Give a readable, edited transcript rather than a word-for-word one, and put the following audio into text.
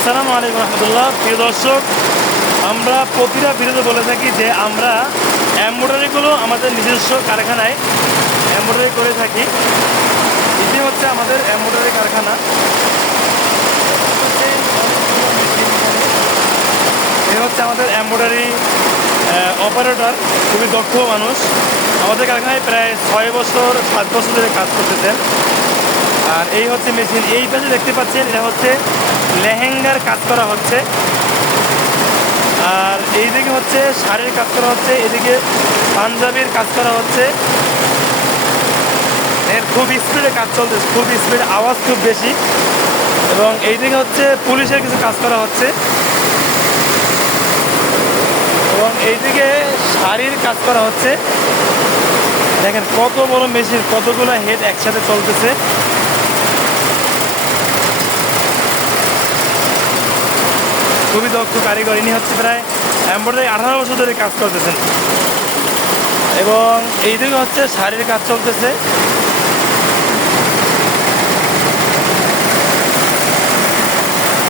আসসালামু আলাইকুম রহমতুল্লাহ। প্রিয় দর্শক, আমরা প্রতিটা ভিডিওতে বলে থাকি যে আমরা এমব্রয়ডারিগুলো আমাদের নিজস্ব কারখানায় এমব্রয়ডারি করে থাকি। এটি হচ্ছে আমাদের এমব্রয়ডারি কারখানা। এ হচ্ছে আমাদের এমব্রয়ডারি অপারেটর, খুবই দক্ষ মানুষ। আমাদের কারখানায় প্রায় 6 বছর ধরে কাজ করতেছেন। আর এই হচ্ছে মেশিন। এই পাশে দেখতে পাচ্ছেন, এটা হচ্ছে লেহেঙ্গার কাজ করা হচ্ছে। আর এইদিকে হচ্ছে শাড়ির কাজ করা হচ্ছে, এদিকে পাঞ্জাবির কাজ করা হচ্ছে। এর খুব স্পিডে কাজ চলতেছে, খুব স্পিড, আওয়াজ খুব বেশি। এবং এইদিকে হচ্ছে পুলিশের কিছু কাজ করা হচ্ছে। এবং এইদিকে শাড়ির কাজ করা হচ্ছে। দেখেন কত বড় মেশিন, কতগুলো হেড একসাথে চলতেছে। খুবই দক্ষ কারিগর। ইনি হচ্ছে প্রায় এমব্রয়ডারি 18 বছর ধরে কাজ করতেছেন। এবং এইদিকে হচ্ছে শাড়ির কাজ চলতেছে।